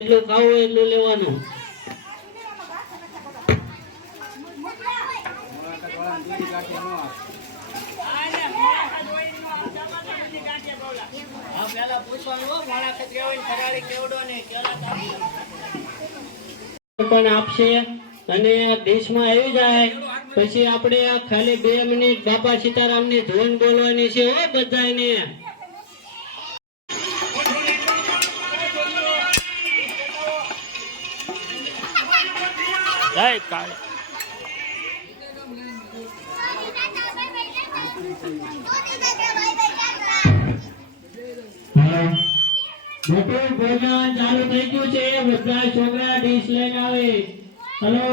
એટલું ખાવું એટલું લેવાનું. પણ આપશે અને દેશમાં આવી જાય પછી આપણે ખાલી 2 મિનિટ બાપા સીતારામ ની ધૂન બોલવાની છે હો બધાને. ભોજન ચાલુ થઈ ગયું છે. બધા છોકરા ડીશ લઈને આવે. હલો.